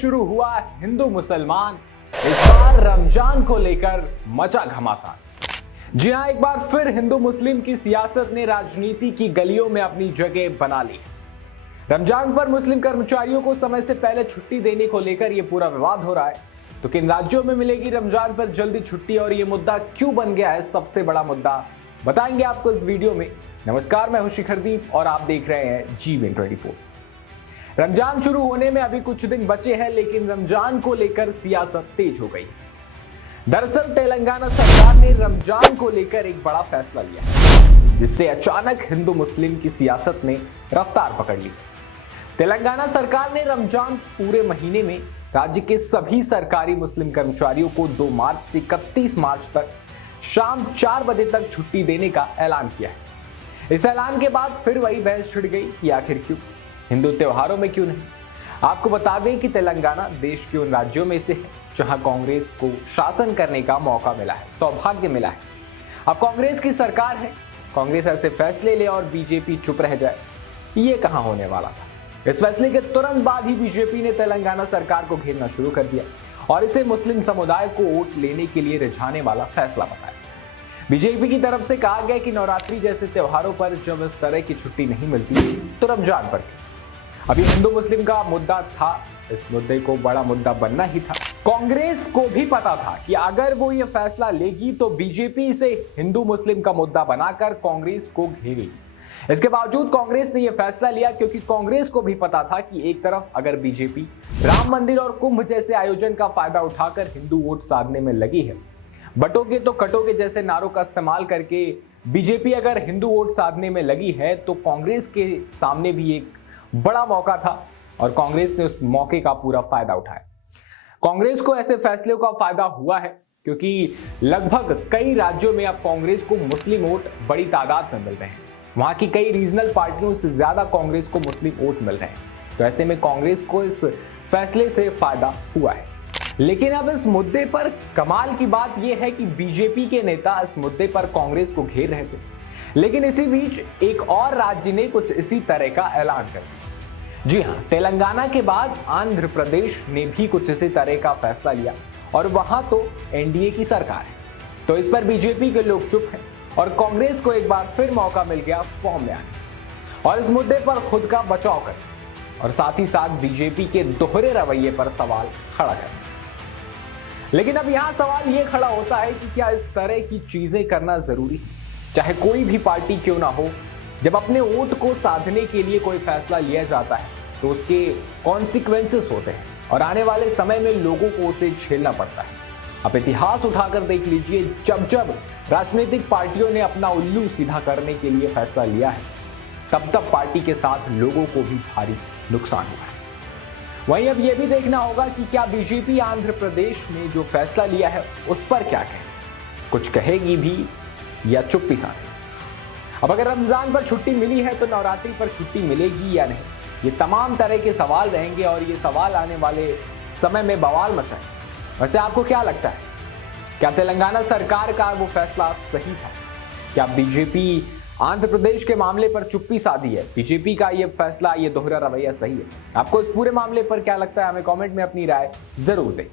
शुरू हुआ हिंदू मुसलमान, इस बार रमजान को लेकर मचा घमासान। जी हां, एक बार फिर हिंदू मुस्लिम की सियासत ने राजनीति की गलियों में अपनी जगह बना ली। रमजान पर मुस्लिम कर्मचारियों को समय से पहले छुट्टी देने को लेकर यह पूरा विवाद हो रहा है। तो किन राज्यों में मिलेगी रमजान पर जल्दी छुट्टी और यह मुद्दा क्यों बन गया है सबसे बड़ा मुद्दा, बताएंगे आपको इस वीडियो में। नमस्कार, मैं हूं शिखरदीप और आप देख रहे हैं G24। रमजान शुरू होने में अभी कुछ दिन बचे हैं, लेकिन रमजान को लेकर सियासत तेज हो गई। दरअसल तेलंगाना सरकार ने रमजान को लेकर एक बड़ा फैसला लिया, जिससे अचानक हिंदू मुस्लिम की सियासत ने रफ्तार पकड़ ली। तेलंगाना सरकार ने रमजान पूरे महीने में राज्य के सभी सरकारी मुस्लिम कर्मचारियों को 2 मार्च से 31 मार्च तक शाम 4 बजे तक छुट्टी देने का ऐलान किया है। इस ऐलान के बाद फिर वही बहस छिड़ गई कि आखिर क्यों, हिंदू त्योहारों में क्यों नहीं। आपको बता दें कि तेलंगाना देश के उन राज्यों में से है जहां कांग्रेस को शासन करने का मौका मिला है, सौभाग्य मिला है। अब कांग्रेस की सरकार है, कांग्रेस ऐसे फैसले ले और बीजेपी चुप रह जाए, ये कहां होने वाला था। इस फैसले के तुरंत बाद ही बीजेपी ने तेलंगाना सरकार को घेरना शुरू कर दिया और इसे मुस्लिम समुदाय को वोट लेने के लिए रिझाने वाला फैसला बताया। बीजेपी की तरफ से कहा गया कि नवरात्रि जैसे त्योहारों पर जब इस तरह की छुट्टी नहीं मिलती तो रमजान पर क्यों। अभी हिंदू मुस्लिम का मुद्दा था, इस मुद्दे को बड़ा मुद्दा बनना ही था। कांग्रेस को भी पता था कि अगर वो ये फैसला लेगी तो बीजेपी इसे हिंदू मुस्लिम का मुद्दा बनाकर कांग्रेस को घेरेगी। इसके बावजूद कांग्रेस ने यह फैसला लिया, क्योंकि कांग्रेस को भी पता था कि एक तरफ अगर बीजेपी राम मंदिर और कुंभ जैसे आयोजन का फायदा उठाकर हिंदू वोट साधने में लगी है, बटोगे तो कटोगे जैसे नारों का इस्तेमाल करके बीजेपी अगर हिंदू वोट साधने में लगी है, तो कांग्रेस के सामने भी एक बड़ा मौका था और कांग्रेस ने उस मौके का पूरा फायदा उठाया। कांग्रेस को ऐसे फैसलों का फायदा हुआ है क्योंकि लगभग कई राज्यों में अब कांग्रेस को मुस्लिम वोट बड़ी तादाद में मिल रहे हैं। वहां की कई रीजनल पार्टियों से ज्यादा कांग्रेस को मुस्लिम वोट मिल रहे हैं, तो ऐसे में कांग्रेस को इस फैसले से फायदा हुआ है। लेकिन अब इस मुद्दे पर कमाल की बात यह है कि बीजेपी के नेता इस मुद्दे पर कांग्रेस को घेर रहे थे, लेकिन इसी बीच एक और राज्य ने कुछ इसी तरह का ऐलान कर दिया। जी हां, तेलंगाना के बाद आंध्र प्रदेश ने भी कुछ इसी तरह का फैसला लिया और वहां तो एनडीए की सरकार है, तो इस पर बीजेपी के लोग चुप हैं और कांग्रेस को एक बार फिर मौका मिल गया फॉर्म में आने और इस मुद्दे पर खुद का बचाव करने और साथ ही साथ बीजेपी के दोहरे रवैये पर सवाल खड़ा करने। लेकिन अब यहां सवाल यह खड़ा होता है कि क्या इस तरह की चीजें करना जरूरी है, चाहे कोई भी पार्टी क्यों ना हो। जब अपने वोट को साधने के लिए कोई फैसला लिया जाता है तो उसके कॉन्सिक्वेंसेस होते हैं और आने वाले समय में लोगों को उसे झेलना पड़ता है। आप इतिहास उठाकर देख लीजिए, जब जब राजनीतिक पार्टियों ने अपना उल्लू सीधा करने के लिए फैसला लिया है, तब तब पार्टी के साथ लोगों को भी भारी नुकसान हुआ है। वहीं अब यह भी देखना होगा कि क्या बीजेपी आंध्र प्रदेश ने जो फैसला लिया है उस पर क्या कहे, कुछ कहेगी भी या चुप्पी साधेगी। अब अगर रमजान पर छुट्टी मिली है तो नवरात्रि पर छुट्टी मिलेगी या नहीं, ये तमाम तरह के सवाल रहेंगे और ये सवाल आने वाले समय में बवाल मचाएंगे। वैसे आपको क्या लगता है, क्या तेलंगाना सरकार का वो फैसला सही था? क्या बीजेपी आंध्र प्रदेश के मामले पर चुप्पी साधी है? बीजेपी का ये फैसला, ये दोहरा रवैया सही है? आपको इस पूरे मामले पर क्या लगता है? हमें कमेंट में अपनी राय जरूर दें।